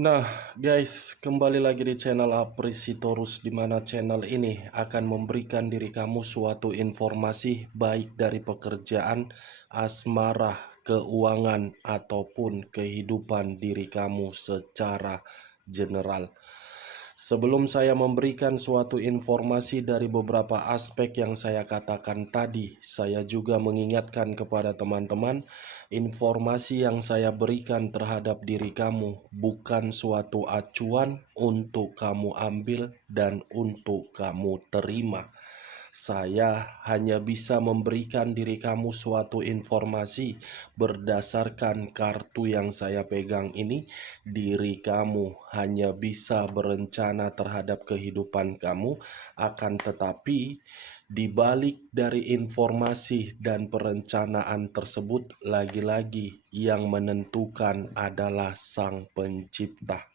Nah, guys, kembali lagi di channel Aprisitorus, di mana channel ini akan memberikan diri kamu suatu informasi baik dari pekerjaan, asmara, keuangan, ataupun kehidupan diri kamu secara general. Sebelum saya memberikan suatu informasi dari beberapa aspek yang saya katakan tadi, saya juga mengingatkan kepada teman-teman, informasi yang saya berikan terhadap diri kamu bukan suatu acuan untuk kamu ambil dan untuk kamu terima. Saya hanya bisa memberikan diri kamu suatu informasi berdasarkan kartu yang saya pegang ini. Diri kamu hanya bisa berencana terhadap kehidupan kamu, akan tetapi di balik dari informasi dan perencanaan tersebut, lagi-lagi yang menentukan adalah Sang Pencipta.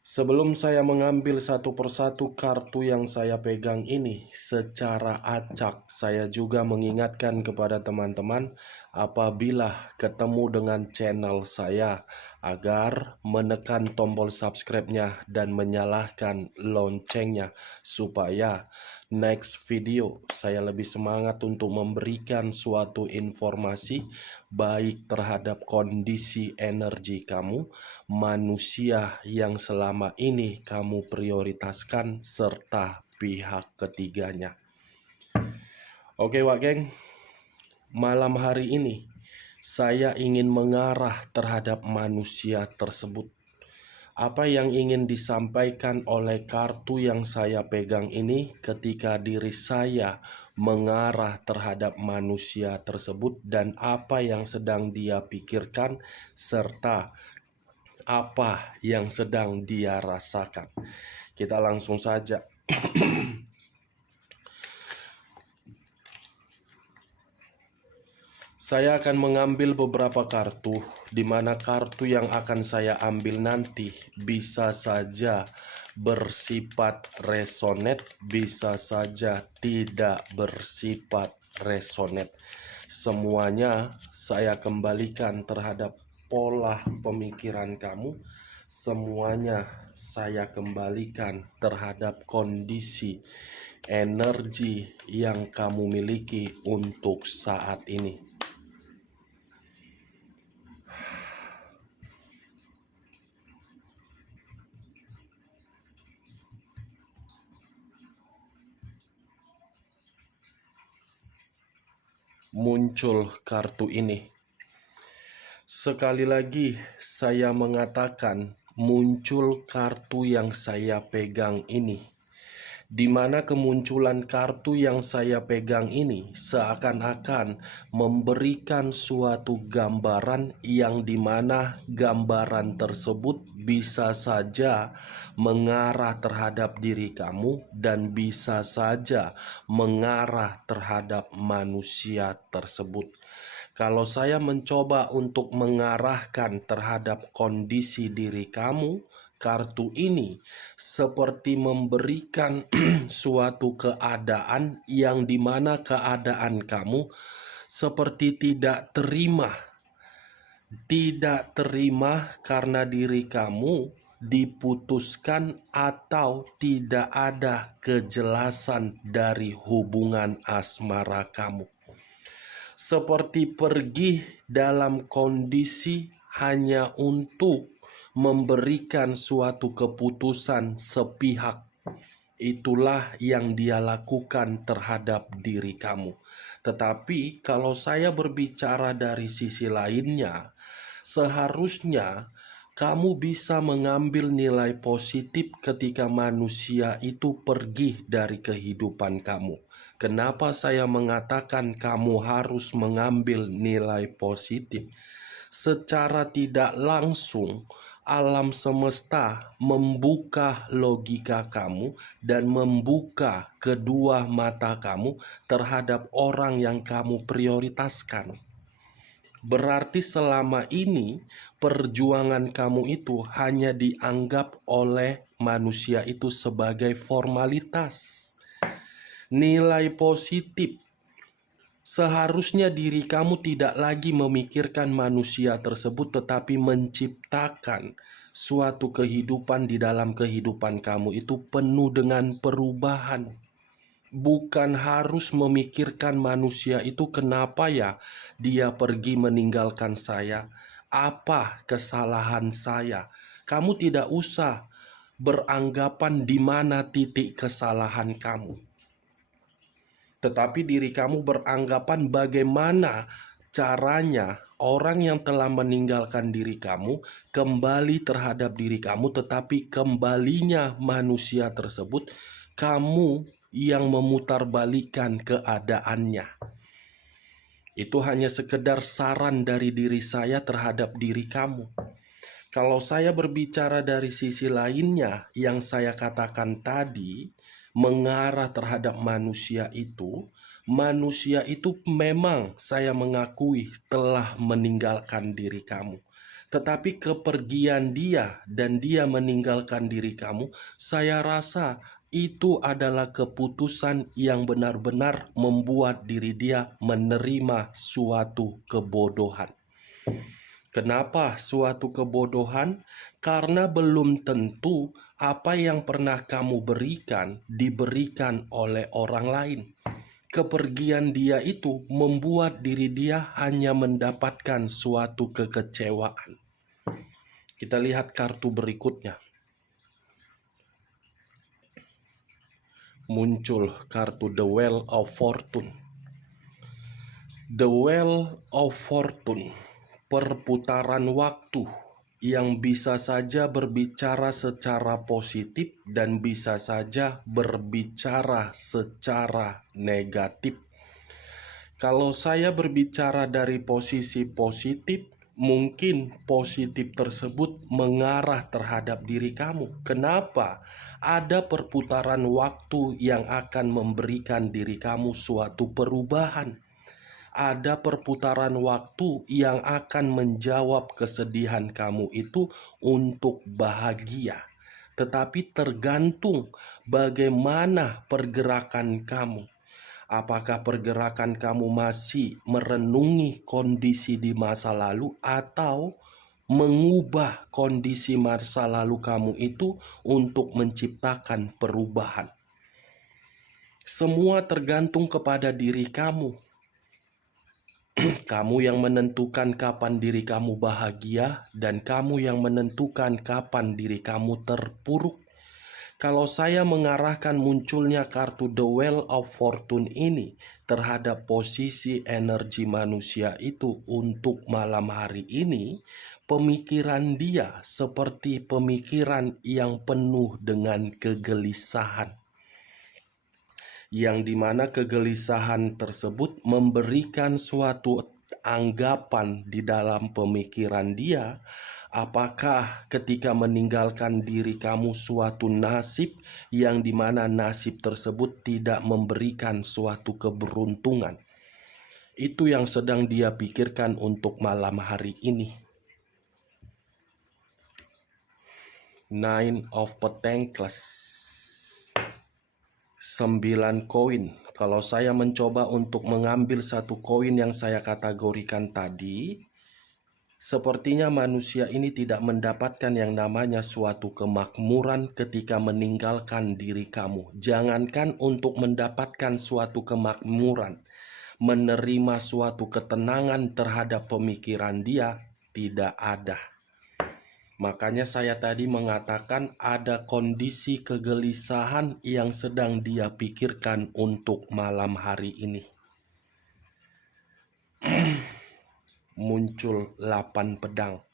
Sebelum saya mengambil satu persatu kartu yang saya pegang ini secara acak, saya juga mengingatkan kepada teman-teman apabila ketemu dengan channel saya agar menekan tombol subscribe-nya dan menyalakan loncengnya supaya next video saya lebih semangat untuk memberikan suatu informasi baik terhadap kondisi energi kamu, manusia yang selama ini kamu prioritaskan, serta pihak ketiganya. Oke Wak Geng, malam hari ini saya ingin mengarah terhadap manusia tersebut. Apa yang ingin disampaikan oleh kartu yang saya pegang ini ketika diri saya mengarah terhadap manusia tersebut dan apa yang sedang dia pikirkan serta apa yang sedang dia rasakan. Kita langsung saja. Saya akan mengambil beberapa kartu, di mana kartu yang akan saya ambil nanti bisa saja bersifat resonate, bisa saja tidak bersifat resonate. Semuanya saya kembalikan terhadap pola pemikiran kamu. Semuanya saya kembalikan terhadap kondisi energi yang kamu miliki untuk saat ini. Muncul kartu ini. Sekali lagi saya mengatakan muncul kartu yang saya pegang ini, di mana kemunculan kartu yang saya pegang ini seakan-akan memberikan suatu gambaran yang dimana gambaran tersebut bisa saja mengarah terhadap diri kamu dan bisa saja mengarah terhadap manusia tersebut. Kalau saya mencoba untuk mengarahkan terhadap kondisi diri kamu, kartu ini seperti memberikan suatu keadaan yang dimana keadaan kamu seperti tidak terima karena diri kamu diputuskan atau tidak ada kejelasan dari hubungan asmara kamu. Seperti pergi dalam kondisi hanya untuk memberikan suatu keputusan sepihak. Itulah yang dia lakukan terhadap diri kamu. Tetapi kalau saya berbicara dari sisi lainnya, seharusnya kamu bisa mengambil nilai positif ketika manusia itu pergi dari kehidupan kamu. Kenapa saya mengatakan kamu harus mengambil nilai positif? Secara tidak langsung, alam semesta membuka logika kamu dan membuka kedua mata kamu terhadap orang yang kamu prioritaskan. Berarti selama ini perjuangan kamu itu hanya dianggap oleh manusia itu sebagai formalitas. Nilai positif. Seharusnya diri kamu tidak lagi memikirkan manusia tersebut tetapi menciptakan suatu kehidupan di dalam kehidupan kamu itu penuh dengan perubahan. Bukan harus memikirkan manusia itu kenapa ya dia pergi meninggalkan saya, apa kesalahan saya. Kamu tidak usah beranggapan di mana titik kesalahan kamu. Tetapi diri kamu beranggapan bagaimana caranya orang yang telah meninggalkan diri kamu kembali terhadap diri kamu, tetapi kembalinya manusia tersebut kamu yang memutarbalikkan keadaannya. Itu hanya sekedar saran dari diri saya terhadap diri kamu. Kalau saya berbicara dari sisi lainnya, yang saya katakan tadi mengarah terhadap manusia itu memang saya mengakui telah meninggalkan diri kamu. Tetapi kepergian dia dan dia meninggalkan diri kamu, saya rasa itu adalah keputusan yang benar-benar membuat diri dia menerima suatu kebodohan. Kenapa suatu kebodohan? Karena belum tentu apa yang pernah kamu berikan diberikan oleh orang lain. Kepergian dia itu membuat diri dia hanya mendapatkan suatu kekecewaan. Kita lihat kartu berikutnya. Muncul kartu The Wheel of Fortune. The Wheel of Fortune, perputaran waktu yang bisa saja berbicara secara positif dan bisa saja berbicara secara negatif. Kalau saya berbicara dari posisi positif, mungkin positif tersebut mengarah terhadap diri kamu. Kenapa? Ada perputaran waktu yang akan memberikan diri kamu suatu perubahan. Ada perputaran waktu yang akan menjawab kesedihan kamu itu untuk bahagia. Tetapi tergantung bagaimana pergerakan kamu. Apakah pergerakan kamu masih merenungi kondisi di masa lalu atau mengubah kondisi masa lalu kamu itu untuk menciptakan perubahan? Semua tergantung kepada diri kamu. Kamu yang menentukan kapan diri kamu bahagia dan kamu yang menentukan kapan diri kamu terpuruk. Kalau saya mengarahkan munculnya kartu The Wheel of Fortune ini terhadap posisi energi manusia itu untuk malam hari ini, pemikiran dia seperti pemikiran yang penuh dengan kegelisahan. Yang dimana kegelisahan tersebut memberikan suatu anggapan di dalam pemikiran dia, apakah ketika meninggalkan diri kamu suatu nasib yang dimana nasib tersebut tidak memberikan suatu keberuntungan. Itu yang sedang dia pikirkan untuk malam hari ini. Nine of Pentacles, 9 koin. Kalau saya mencoba untuk mengambil satu koin yang saya kategorikan tadi, sepertinya manusia ini tidak mendapatkan yang namanya suatu kemakmuran ketika meninggalkan diri kamu. Jangankan untuk mendapatkan suatu kemakmuran, menerima suatu ketenangan terhadap pemikiran dia tidak ada. Makanya saya tadi mengatakan ada kondisi kegelisahan yang sedang dia pikirkan untuk malam hari ini. Muncul 8 pedang.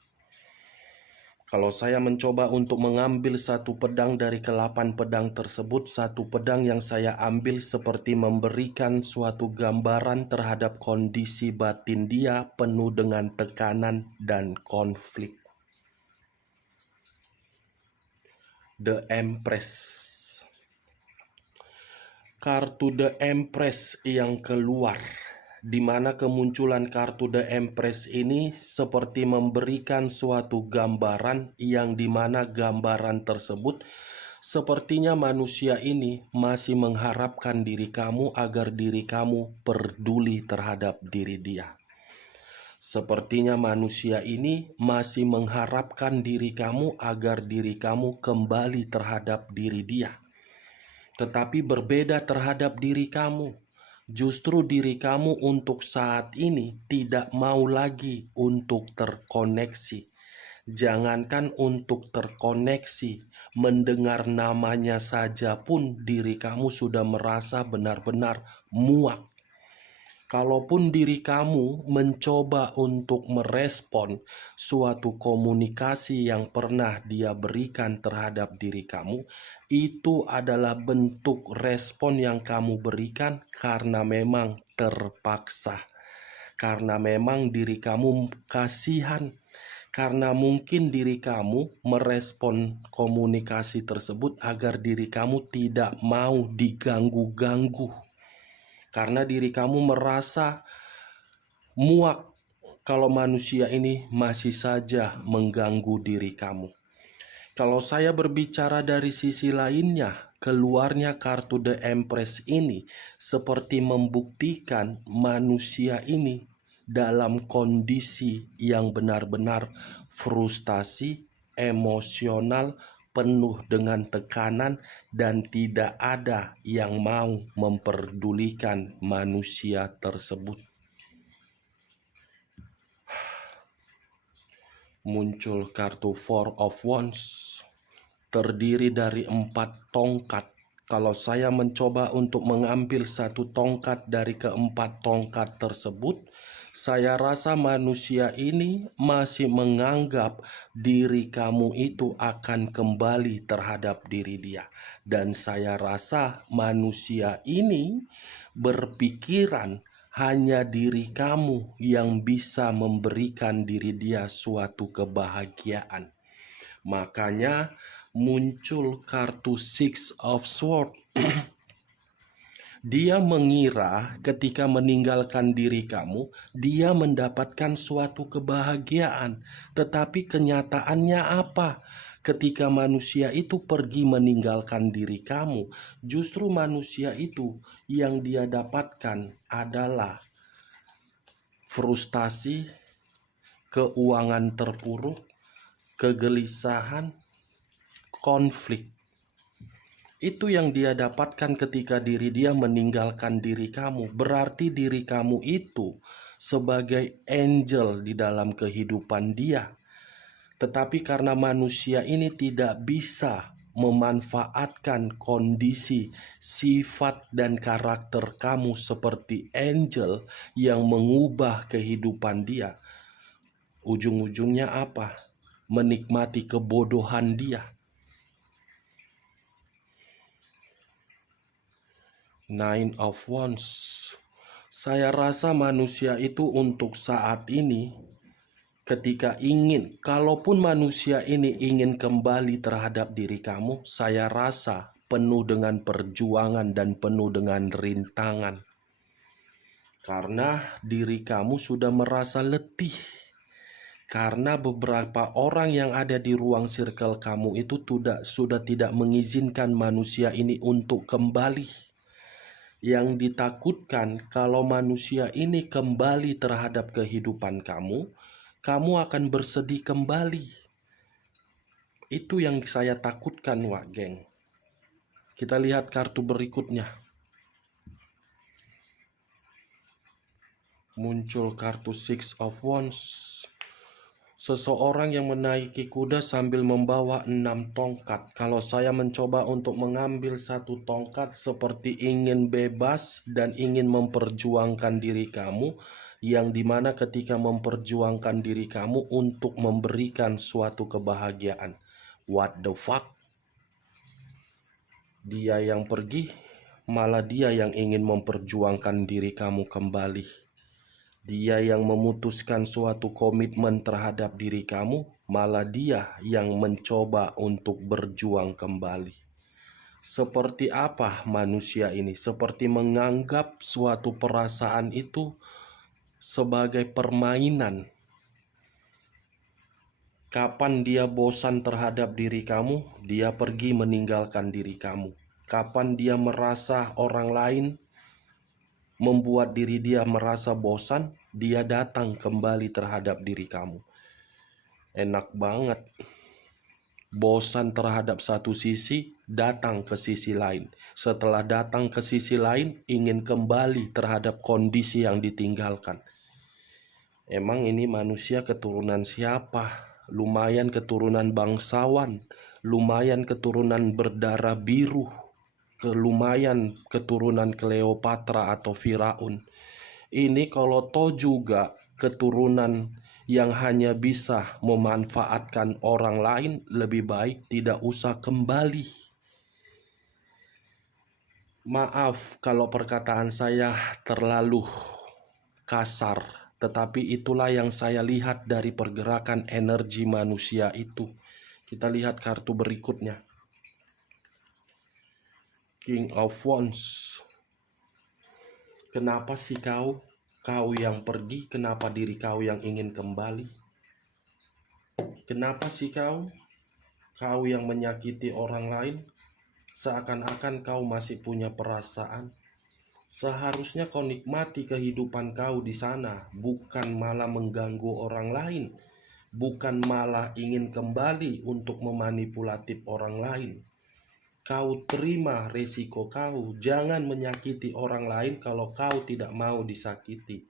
Kalau saya mencoba untuk mengambil satu pedang dari ke-8 pedang tersebut, satu pedang yang saya ambil seperti memberikan suatu gambaran terhadap kondisi batin dia penuh dengan tekanan dan konflik. The Empress. Kartu The Empress yang keluar, di mana kemunculan kartu The Empress ini seperti memberikan suatu gambaran yang dimana gambaran tersebut sepertinya manusia ini masih mengharapkan diri kamu agar diri kamu peduli terhadap diri dia. Sepertinya manusia ini masih mengharapkan diri kamu agar diri kamu kembali terhadap diri dia. Tetapi berbeda terhadap diri kamu. Justru diri kamu untuk saat ini tidak mau lagi untuk terkoneksi. Jangankan untuk terkoneksi, mendengar namanya saja pun diri kamu sudah merasa benar-benar muak. Kalaupun diri kamu mencoba untuk merespon suatu komunikasi yang pernah dia berikan terhadap diri kamu, itu adalah bentuk respon yang kamu berikan karena memang terpaksa. Karena memang diri kamu kasihan. Karena mungkin diri kamu merespon komunikasi tersebut agar diri kamu tidak mau diganggu-ganggu. Karena diri kamu merasa muak kalau manusia ini masih saja mengganggu diri kamu. Kalau saya berbicara dari sisi lainnya, keluarnya kartu The Empress ini seperti membuktikan manusia ini dalam kondisi yang benar-benar frustasi, emosional, penuh dengan tekanan, dan tidak ada yang mau memperdulikan manusia tersebut. Muncul kartu Four of Wands, terdiri dari 4 tongkat. Kalau saya mencoba untuk mengambil satu tongkat dari keempat tongkat tersebut, saya rasa manusia ini masih menganggap diri kamu itu akan kembali terhadap diri dia. Dan saya rasa manusia ini berpikiran hanya diri kamu yang bisa memberikan diri dia suatu kebahagiaan. Makanya muncul kartu Six of Swords. Dia mengira ketika meninggalkan diri kamu, dia mendapatkan suatu kebahagiaan. Tetapi kenyataannya apa? Ketika manusia itu pergi meninggalkan diri kamu, justru manusia itu yang dia dapatkan adalah frustasi, keuangan terpuruk, kegelisahan, konflik. Itu yang dia dapatkan ketika diri dia meninggalkan diri kamu. Berarti diri kamu itu sebagai angel di dalam kehidupan dia. Tetapi karena manusia ini tidak bisa memanfaatkan kondisi, sifat, dan karakter kamu seperti angel yang mengubah kehidupan dia, ujung-ujungnya apa? Menikmati kebodohan dia. Nine of Wands. Saya rasa manusia itu untuk saat ini, ketika ingin, kalaupun manusia ini ingin kembali terhadap diri kamu, saya rasa penuh dengan perjuangan dan penuh dengan rintangan. Karena diri kamu sudah merasa letih. Karena beberapa orang yang ada di ruang circle kamu itu sudah tidak mengizinkan manusia ini untuk kembali. Yang ditakutkan kalau manusia ini kembali terhadap kehidupan kamu, kamu akan bersedih kembali. Itu yang saya takutkan, Wak Geng. Kita lihat kartu berikutnya. Muncul kartu Six of Wands. Seseorang yang menaiki kuda sambil membawa 6 tongkat. Kalau saya mencoba untuk mengambil satu tongkat seperti ingin bebas dan ingin memperjuangkan diri kamu, yang dimana ketika memperjuangkan diri kamu untuk memberikan suatu kebahagiaan. What the fuck? Dia yang pergi, malah dia yang ingin memperjuangkan diri kamu kembali. Dia yang memutuskan suatu komitmen terhadap diri kamu, malah dia yang mencoba untuk berjuang kembali. Seperti apa manusia ini? Seperti menganggap suatu perasaan itu sebagai permainan. Kapan dia bosan terhadap diri kamu, dia pergi meninggalkan diri kamu. Kapan dia merasa orang lain membuat diri dia merasa bosan, dia datang kembali terhadap diri kamu. Enak banget. Bosan terhadap satu sisi, datang ke sisi lain. Setelah datang ke sisi lain, ingin kembali terhadap kondisi yang ditinggalkan. Emang ini manusia keturunan siapa? Lumayan keturunan bangsawan, lumayan keturunan berdarah biru, lumayan keturunan Kleopatra atau Firaun. Ini kalau toh juga keturunan yang hanya bisa memanfaatkan orang lain, lebih baik tidak usah kembali. Maaf kalau perkataan saya terlalu kasar, tetapi itulah yang saya lihat dari pergerakan energi manusia itu. Kita lihat kartu berikutnya. King of Wands. Kenapa sih kau yang pergi? Kenapa diri kau yang ingin kembali? Kenapa sih kau yang menyakiti orang lain? Seakan-akan kau masih punya perasaan. Seharusnya kau nikmati kehidupan kau di sana, bukan malah mengganggu orang lain, bukan malah ingin kembali untuk memanipulatif orang lain. Kau terima resiko kau, jangan menyakiti orang lain kalau kau tidak mau disakiti.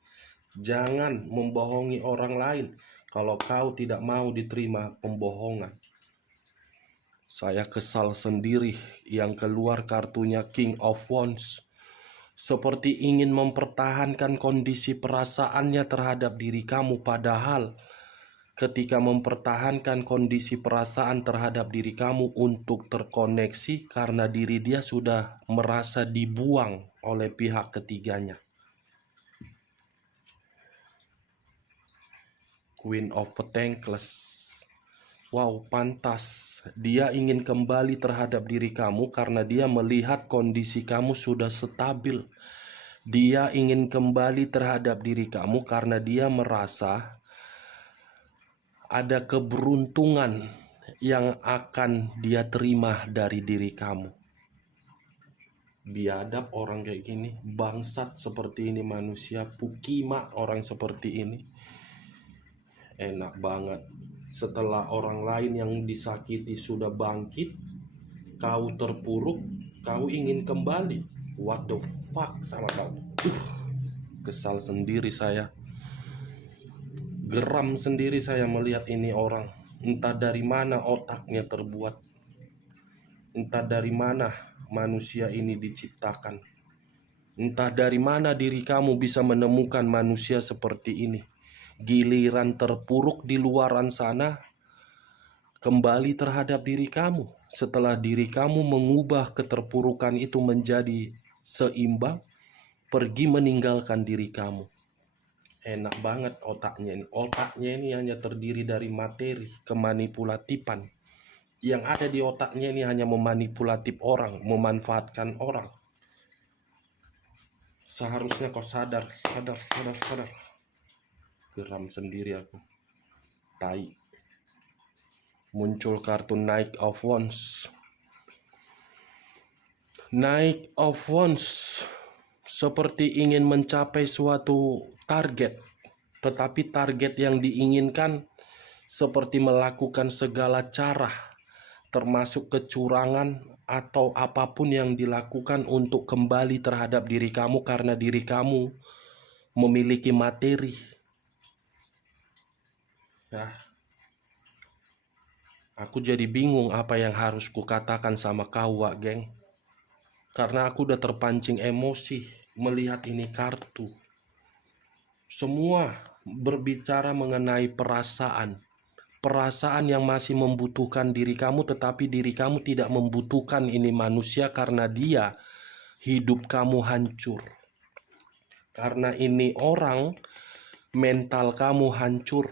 Jangan membohongi orang lain kalau kau tidak mau diterima pembohongan. Saya kesal sendiri yang keluar kartunya King of Wands. Seperti ingin mempertahankan kondisi perasaannya terhadap diri kamu, padahal ketika mempertahankan kondisi perasaan terhadap diri kamu untuk terkoneksi karena diri dia sudah merasa dibuang oleh pihak ketiganya. Queen of Pentacles. Wow, pantas. Dia ingin kembali terhadap diri kamu karena dia melihat kondisi kamu sudah stabil. Dia ingin kembali terhadap diri kamu karena dia merasa ada keberuntungan yang akan dia terima dari diri kamu. Biadab orang kayak gini, bangsat seperti ini manusia, pukima orang seperti ini. Enak banget. Setelah orang lain yang disakiti sudah bangkit, kau terpuruk, kau ingin kembali. What the fuck sama kau? Kesal sendiri saya. Geram sendiri saya melihat ini orang. Entah dari mana otaknya terbuat. Entah dari mana manusia ini diciptakan. Entah dari mana diri kamu bisa menemukan manusia seperti ini. Giliran terpuruk di luaran sana, kembali terhadap diri kamu. Setelah diri kamu mengubah keterpurukan itu menjadi seimbang, pergi meninggalkan diri kamu. Enak banget otaknya ini. Otaknya ini hanya terdiri dari materi, kemanipulatifan. Yang ada di otaknya ini hanya memanipulatif orang, memanfaatkan orang. Seharusnya kau sadar. Geram sendiri aku. Tai. Muncul kartu Knight of Wands. Knight of Wands seperti ingin mencapai suatu target, tetapi target yang diinginkan seperti melakukan segala cara, termasuk kecurangan atau apapun yang dilakukan untuk kembali terhadap diri kamu karena diri kamu memiliki materi. Ya, aku jadi bingung apa yang harus kukatakan sama kau, Wak Geng. Karena aku udah terpancing emosi melihat ini kartu. Semua berbicara mengenai perasaan. Perasaan yang masih membutuhkan diri kamu, tetapi diri kamu tidak membutuhkan ini manusia karena dia hidup kamu hancur. Karena ini orang, mental kamu hancur.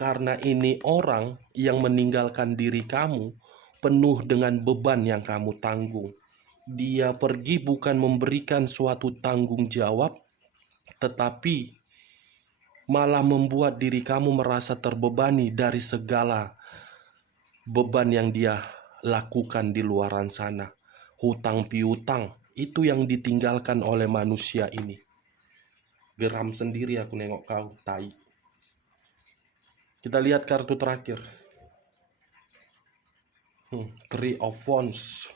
Karena ini orang yang meninggalkan diri kamu penuh dengan beban yang kamu tanggung. Dia pergi bukan memberikan suatu tanggung jawab, tetapi malah membuat diri kamu merasa terbebani dari segala beban yang dia lakukan di luaran sana. Hutang piutang, itu yang ditinggalkan oleh manusia ini. Geram sendiri aku nengok kau, tai. Kita lihat kartu terakhir. Three of Wands.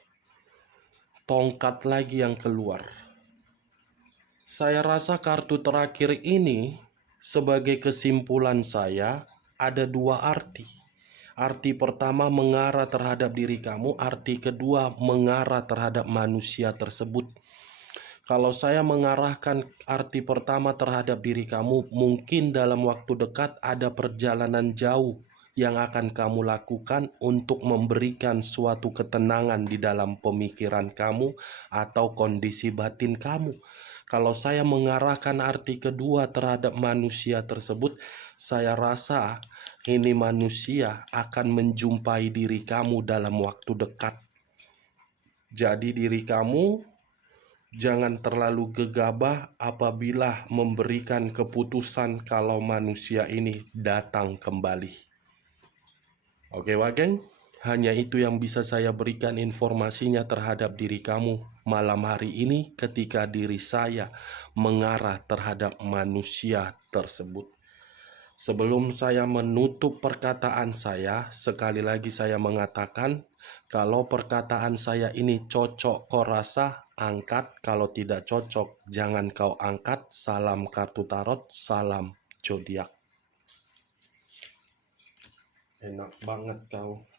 Tongkat lagi yang keluar. Saya rasa kartu terakhir ini sebagai kesimpulan saya ada dua arti. Arti pertama mengarah terhadap diri kamu, arti kedua mengarah terhadap manusia tersebut. Kalau saya mengarahkan arti pertama terhadap diri kamu, mungkin dalam waktu dekat ada perjalanan jauh yang akan kamu lakukan untuk memberikan suatu ketenangan di dalam pemikiran kamu atau kondisi batin kamu. Kalau saya mengarahkan arti kedua terhadap manusia tersebut, saya rasa ini manusia akan menjumpai diri kamu dalam waktu dekat. Jadi diri kamu jangan terlalu gegabah apabila memberikan keputusan kalau manusia ini datang kembali. Oke Wageng, hanya itu yang bisa saya berikan informasinya terhadap diri kamu malam hari ini ketika diri saya mengarah terhadap manusia tersebut. Sebelum saya menutup perkataan saya, sekali lagi saya mengatakan, kalau perkataan saya ini cocok kau rasa, angkat. Kalau tidak cocok, jangan kau angkat. Salam kartu tarot, salam zodiak. Enak banget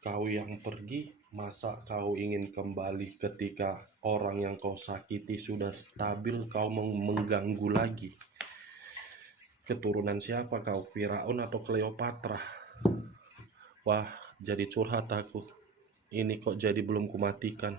kau yang pergi, masa kau ingin kembali ketika orang yang kau sakiti sudah stabil, kau mengganggu lagi. Keturunan siapa kau, Firaun atau Cleopatra? Wah, jadi curhat aku. Ini kok jadi belum kumatikan.